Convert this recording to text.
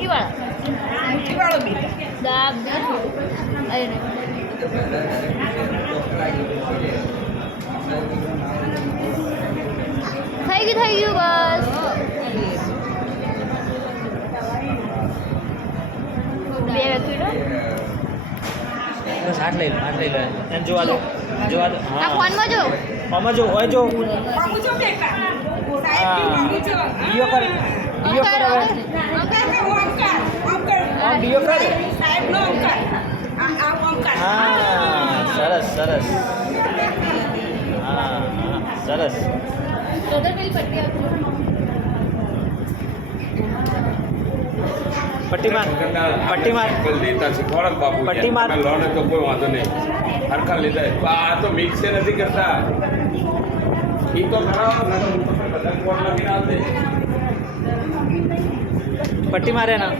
મુઠ્ઠીવાળો બી દાબ અરે થઈ ગયું બસ બે વ્યક્તિનો બસ હાથ લઈ લો એમ જોવા દો આ ફોનમાં જો આમાં જો હોય જો મામુ જો બેટા હા મામુ જો ડીઓ કર ડીઓ કર હવે આમ ડીઓ કર સાહેબ નો ઓમકાર આમ ઓમકાર હા સરસ સરસ હા સરસ પટ્ટી માર પટ્ટી માર લેતા શીખવાડો બાપુ પટ્ટી માર. લોન તો કોઈ વાંધો નહીં હરખા લેતા આ તો મિક્સ નથી કરતા એ તો ખરાબ બધા કોણ લખીને આવશે પટ્ટી મારે ના